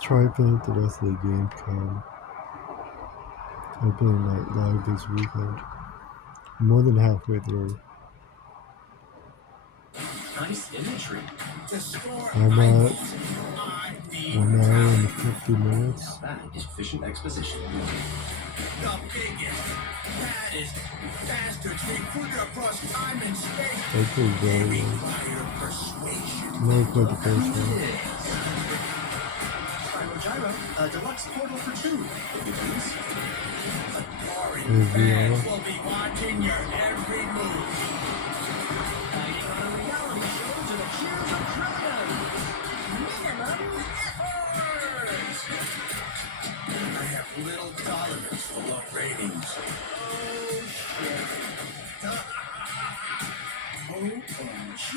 Try playing the rest of the Gamescom. I'm playing that live this weekend. More than halfway through. Nice imagery. I'm at 1 hour and 50 minutes. That is efficient exposition. The biggest, baddest bastards they put across time and space. I played very well. I'm only played the first one. Gyro, a deluxe portal for two. In VR. We'll be watching your every move. Guiding on a reality show to the cheers of criminal. Minimum effort. I have little tolerance for low ratings. Oh shit. OMG.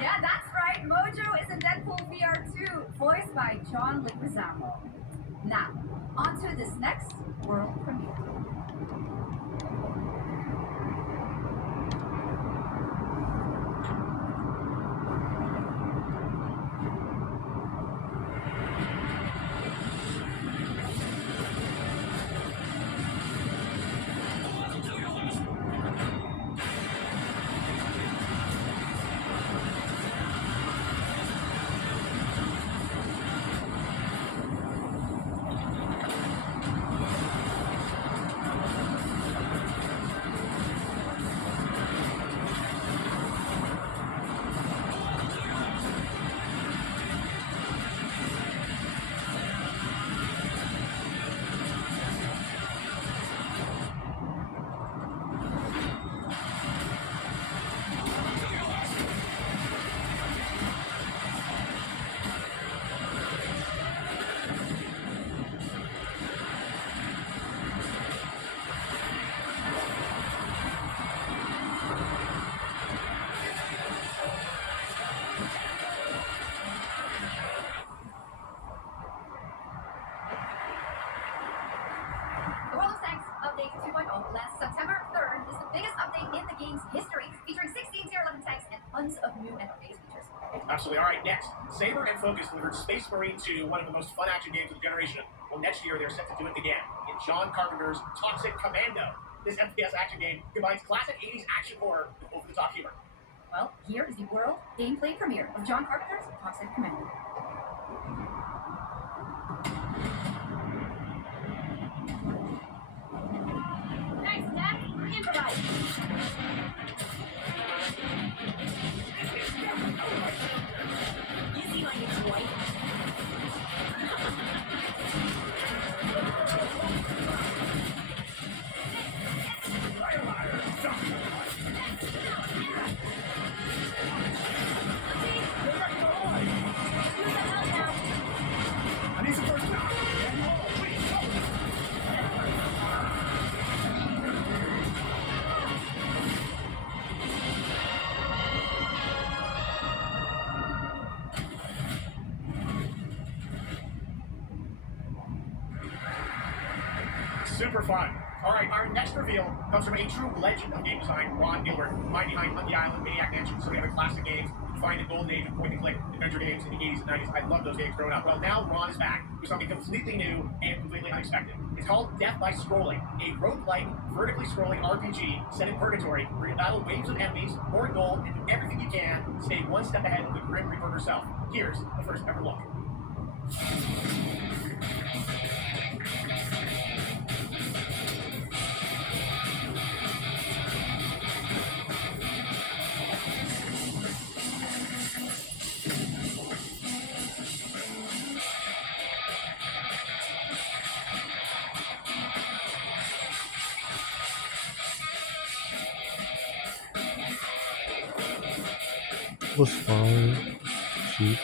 Yeah, that's right. Mojo is in Deadpool VR 2, voiced by John Leguizamo. Now, on to this next world premiere. The World of Tanks Update 2.0 last September 3rd is the biggest update in the game's history, featuring 16 Tier 11 tanks and tons of new and updated features. Absolutely. All right, next. Saber and Focus delivered Space Marine 2, one of the most fun action games of the generation. Well, next year they're set to do it again in John Carpenter's Toxic Commando. This FPS action game combines classic 80s action horror with over-the-top humor. Well, here is the world gameplay premiere of John Carpenter's Toxic Commando. Thanks, Dad. Improvise. You see like it's white? I need some first now. Super fun. All right, our next reveal comes from a true legend of game design, Ron Gilbert, mind behind Monkey Island, Maniac Mansion, so we have a classic games. You find the golden age of point-and-click adventure games in the 80s and 90s. I love those games growing up. Well, now Ron is back with something completely new and completely unexpected. It's called Death by Scrolling, a roguelike, vertically scrolling RPG set in Purgatory, where you battle waves of enemies, hoard gold, and do everything you can to stay one step ahead of the Grim Reaper herself. Here's the first ever look. Was fine. Cheap.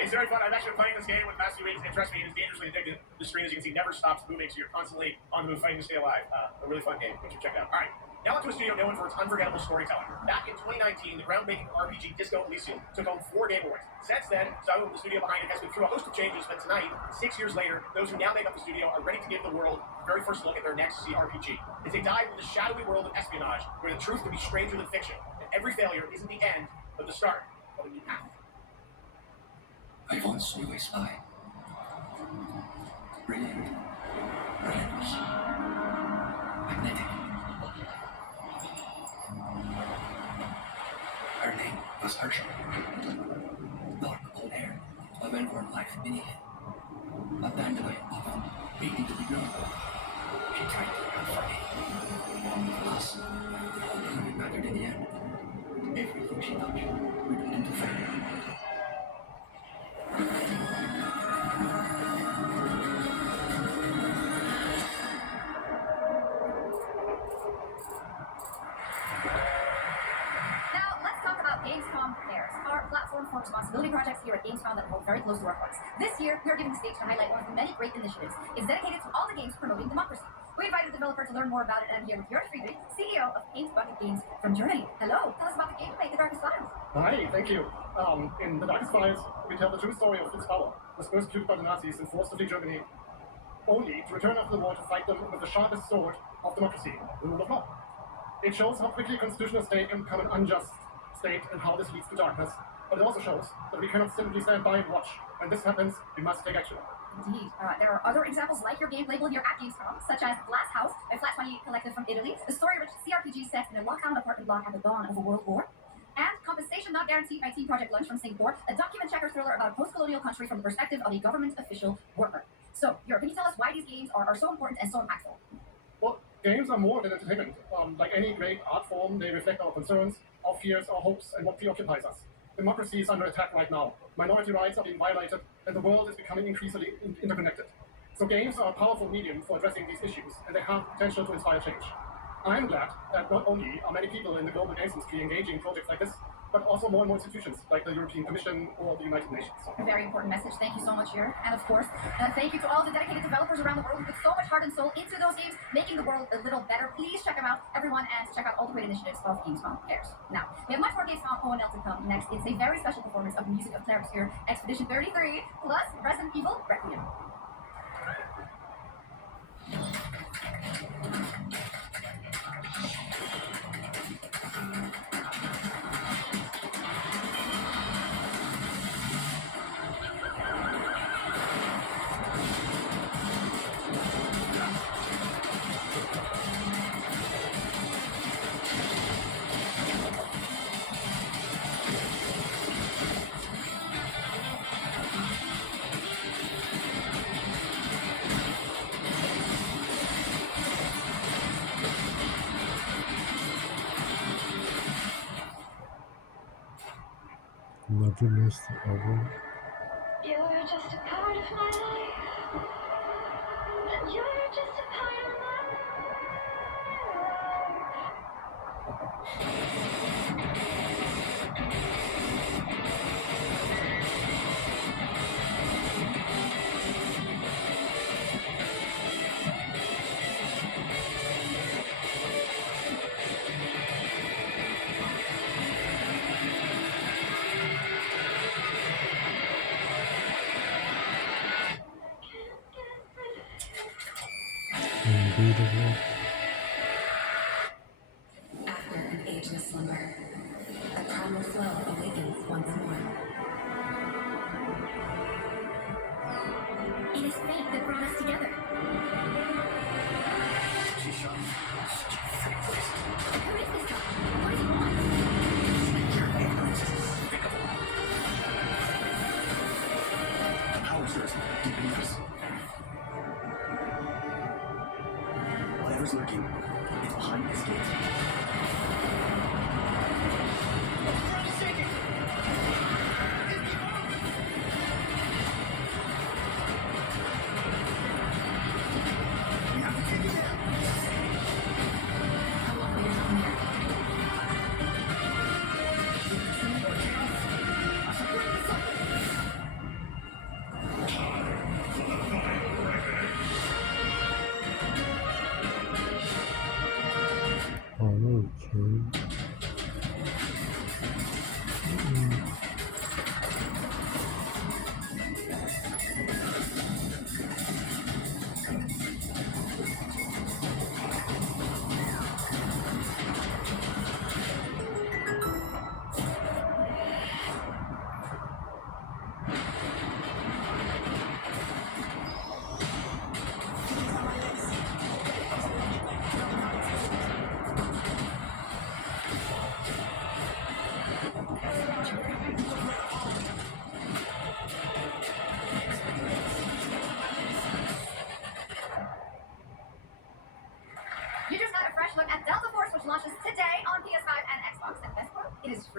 It's very fun. I'm actually playing this game with the past few weeks, and trust me, it is dangerously addictive. The screen, as you can see, never stops moving, so you're constantly on the move fighting to stay alive. A really fun game. You should check it out. All right. Now onto a studio known for its unforgettable storytelling. Back in 2019, the groundbreaking RPG Disco Elysium took home 4 Game Awards. Since then, so the studio behind it has been through a host of changes, but tonight, 6 years later, those who now make up the studio are ready to give the world the very first look at their next CRPG. It's a dive into the shadowy world of espionage, where the truth can be stranger than fiction, and every failure isn't the end, but the start of a new path. I once knew a spy. Brilliant. Relentless. Magnetic. Her name was Harsha. Dark cold hair, a well-worn life beneath it. A dandelion often waiting to be grown. She tried to run for me. For us, none of it mattered in the end. Everything she touched would into fire. Gamescom Pairs, our platform for responsibility projects here at Gamescom that hold very close to our hearts. This year, we are giving the stage to highlight one of the many great initiatives. It's dedicated to all the games promoting democracy. We invited the developer to learn more about it, and I'm here with Jörg Friedrich, CEO of Paint Bucket Games from Germany. Hello, tell us about the game Paint the Darkest Files. Hi, thank you. In The Darkest Files, we tell the true story of Fritz Bauer, was persecuted by the Nazis and forced to flee Germany, only to return after the war to fight them with the sharpest sword of democracy, the rule of law. It shows how quickly a constitutional state can become an unjust state and how this leads to darkness, but it also shows that we cannot simply stand by and watch. When this happens, we must take action. Indeed. There are other examples like your game labeled here at Gamescom, such as Glass House, a Flat 20 collective from Italy, a story-rich CRPG set in a lockdown apartment block at the dawn of a world war, and Compensation Not Guaranteed by Team Project Lunch from Singapore, a document checker thriller about a post-colonial country from the perspective of a government official worker. So, Jörg, can you tell us why these games are so important and so impactful? Well, games are more than entertainment. Like any great art form, they reflect our concerns, our fears, our hopes, and what preoccupies us. Democracy is under attack right now. Minority rights are being violated, and the world is becoming increasingly interconnected. So games are a powerful medium for addressing these issues, and they have potential to inspire change. I'm glad that not only are many people in the global games industry engaging in projects like this, but also more and more institutions like the European Commission or the United Nations. A very important message. Thank you so much, Jörg. And of course, thank you to all the dedicated developers around the world who put so much heart and soul into those games, making the world a little better. Please check them out, everyone, and check out all the great initiatives of Gamescom Pairs. Now, we have much more Gamescom ONL to come next. It's a very special performance of the music of Claire Obscure Expedition 33, plus Resident Evil Requiem. Never missed the album. You're just a part of my life. You're just a part of my life. Unbeatable. After an ageless slumber, a primal flow awakens once more. It is fate that brought us together. She shot such a freak face. Who is this guy? What does he want? Your ignorance is despicable. The power source deep beneath us. Whatever's lurking, it's behind this gate. We have to take it down. How long will you come here?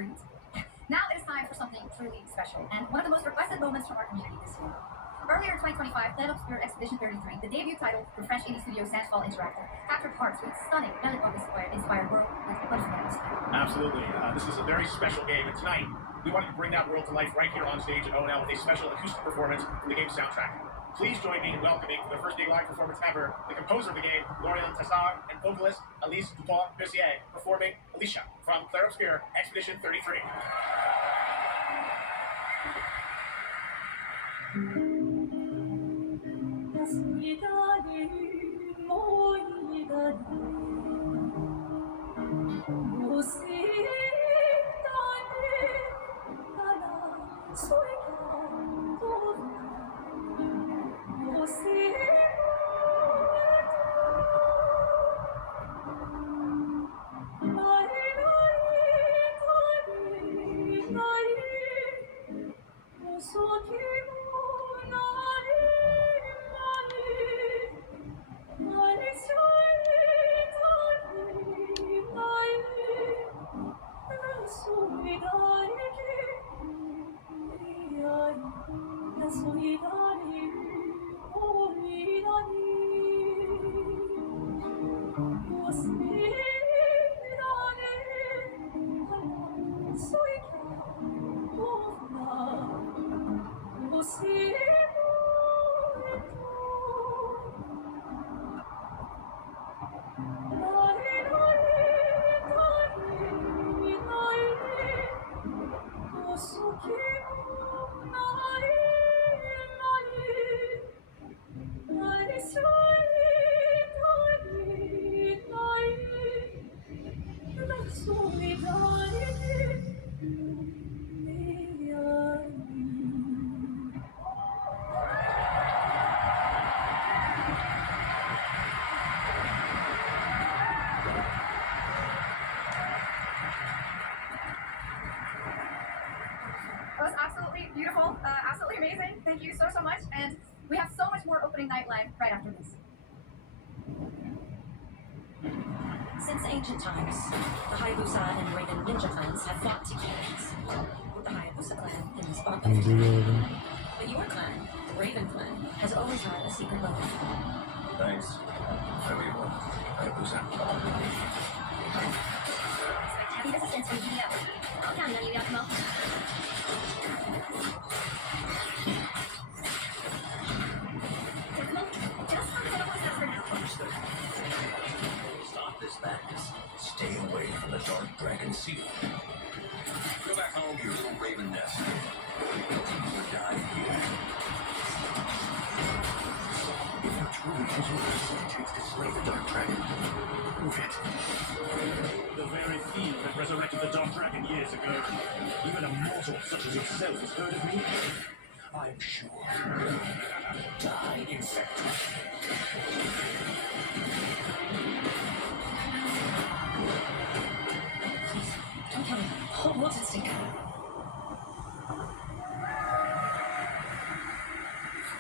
treat. Now it is time for something truly special, and one of the most requested moments from our community this year. Earlier in 2025, Planet Obscure Expedition 33, the debut title from French indie studio Sandfall Interactive, captured hearts with its stunning Melancholy-inspired world with butterflies. Absolutely. This is a very special game, and tonight we wanted to bring that world to life right here on stage at O&L with a special acoustic performance from the game's soundtrack. Please join me in welcoming, for their first big live performance ever, the composer of the game, Laurent Tassard, and vocalist Alice Dupont-Mercier, performing Alicia from Planet Obscure Expedition 33. It was absolutely beautiful, absolutely amazing. Thank you so much. And we have so much more opening night live right after this. Since ancient times, the Hayabusa and Raven ninja clans have fought to keep peace. With the Hayabusa clan in the spotlight. But your clan, the Raven clan, has always had a secret motive. Thanks. Everyone. Hayabusa. Expect heavy resistance from EDL. I'll count on you, Yakumo. Yakumo, just how the was that for now? Understood. Stop this madness. Stay away from the Dark Dragon Seal. Go back home to your little raven nest. Or die here. If you truly possess what it takes to slay the Dark Dragon, prove it. The very fiend that resurrected the Dark Dragon years ago. Even a mortal such as yourself has heard of me. I'm sure. Die infected. Please, don't kill me. Hold Wilson stick.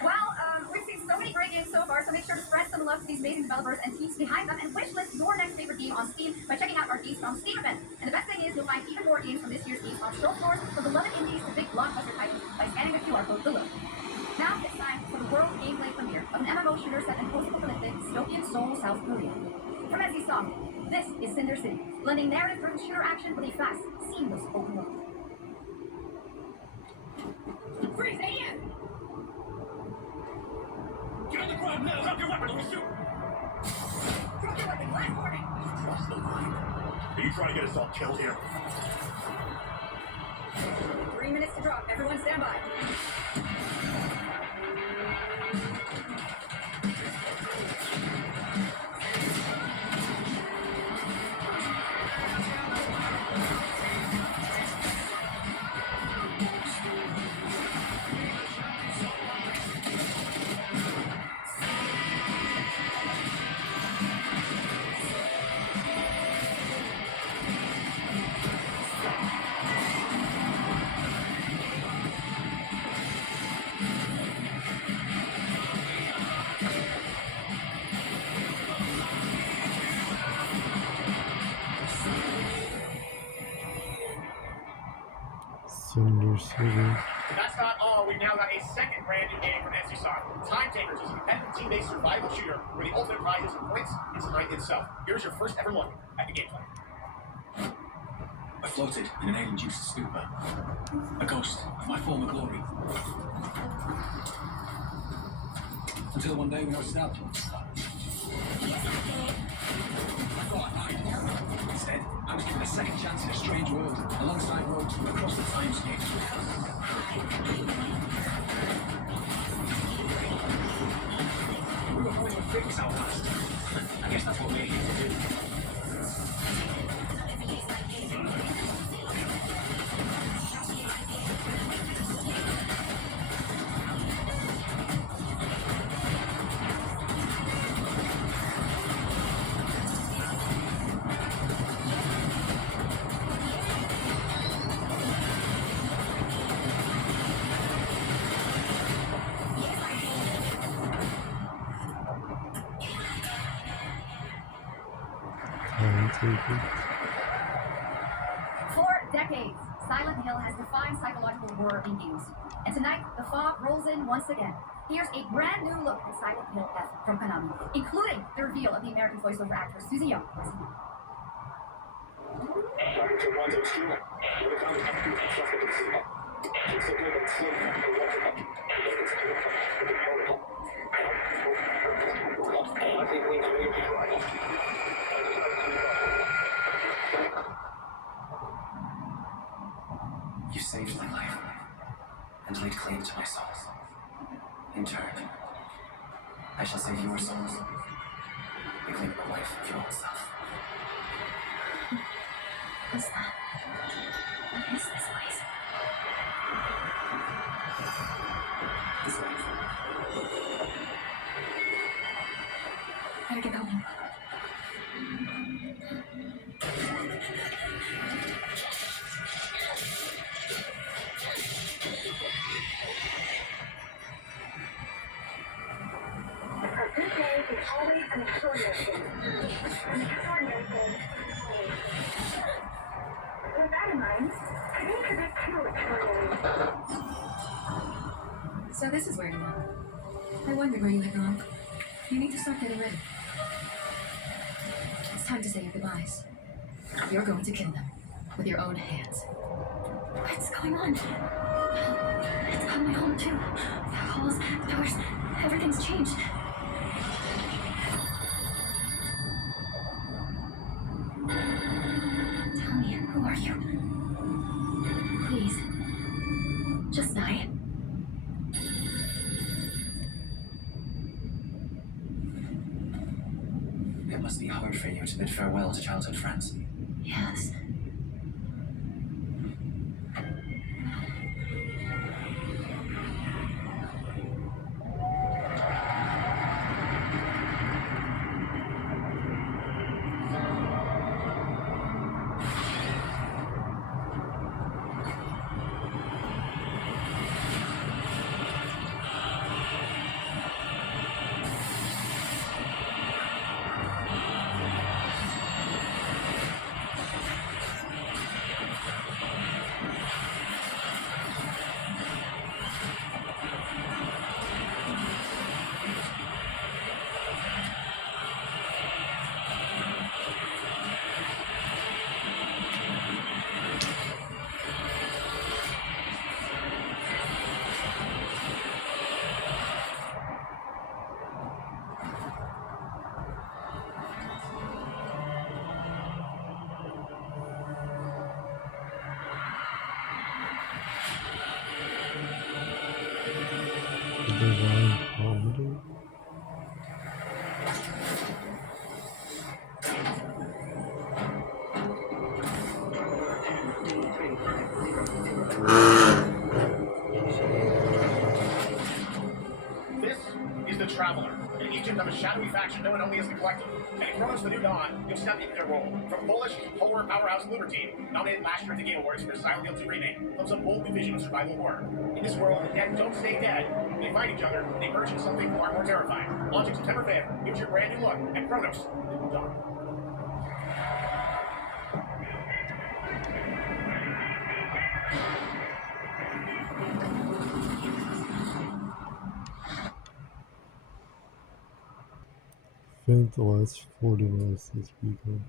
Well, we've seen so many great games so far, so make sure to spread some love to these amazing developers and teams behind them, and wishlist your next favorite game on Steam by checking out our Gamescom Steam event. And the best thing is, you'll find even more games from this year's Gamescom show floors, from beloved indies to big blockbuster titles, by scanning the QR code below. Now it's time for the world gameplay premiere of an MMO shooter set in post-apocalyptic dystopian Seoul, South Korea. From NC Soft, this is Cinder City, blending narrative-driven shooter action with a fast, seamless open world. Freeze, AN! Get on the ground now! Drop your weapon or we shoot! Drop your weapon, last warning! Cross the line. Are you trying to get us all killed here? 3 minutes to drop. Everyone stand by. Silver. But that's not all. We've now got a second brand new game from NCSoft. Time Takers is a competitive team-based survival shooter where the ultimate prize is in points and time itself. Here's your first ever look at the gameplay. I floated in an alien-juiced stupor, a ghost of my former glory. Until one day when I was stabbed. I thought I died. Instead, I was given a second chance in a strange world, alongside roads across the timescape. We were going to fix our past. I guess that's what we're here to do. For decades, Silent Hill has defined psychological horror in games. And tonight, the fog rolls in once again. Here's a brand new look at Silent Hill F from Konami, including the reveal of the American voiceover actor Susie Young. You saved my life and laid claim to my souls. In turn, I shall save your souls, reclaiming the life of your own self. What's that? What is this place? This life. Better get going. A good day is always an extraordinary thing. An extraordinary thing. With that in mind, today's a bit too extraordinary. So this is where you are. I wondered where you had gone. You need to start getting ready. It's time to say your goodbyes. You're going to kill them with your own hands. What's going on? It's on my home too. The halls, the doors, everything's changed. Tell me, who are you? Please. Just die. It must be hard for you to bid farewell to childhood friends. Yes. Divine comedy. This is the Traveler, an agent of a shadowy faction known only as the Collective. And in Chronos: The New Dawn, you'll step into their role. From Polish horror powerhouse Liberty, nominated last year at the Game Awards for Silent Hill 2 Remake, comes a bold new vision of survival horror. In this world, the dead don't stay dead. They find each other, they merge into something far more terrifying. Launching September 5th, here's your brand new look at Chronos: The New Dawn. think the last 40 minutes this weekend.